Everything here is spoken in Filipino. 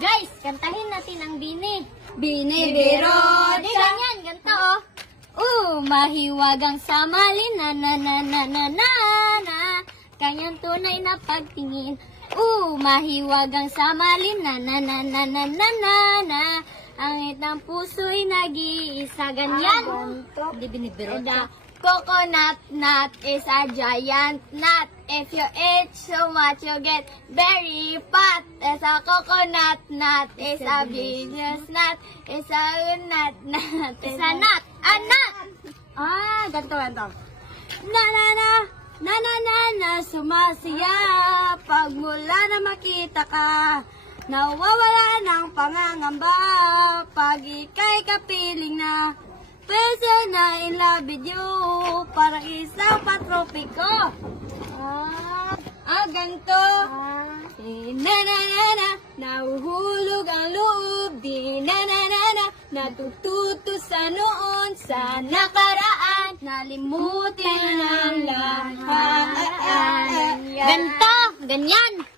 Guys, kantahin natin ang Bini. Binibiro. Di ganyan, ganito mahiwagang samalin na na na na na na na. Kanyang tunay na pagtingin. Mahiwagang samalin na na na na na na na na. Ang itang puso'y nag-iisa. Ganyan. Hindi binibiro. The coconut nut is a giant nut. If you eat so much, you get very fat. As a coconut nut is a business nut. Is a nut nut. Is a nut. A nut. Ganto. Na na na. Na na na na. Sumasaya. Pagmula na makita ka. Nawawala ng pangangamba. Pag ika'y kapiling na. Pwede na in love with you. Parang isang patropiko. Ganto. Na na na na. Nahuhulog ang loob. Di na na na na. Natututo sa noon. Sa nakaraan. Nalimutin ang lahat. Ganto. Ganyan.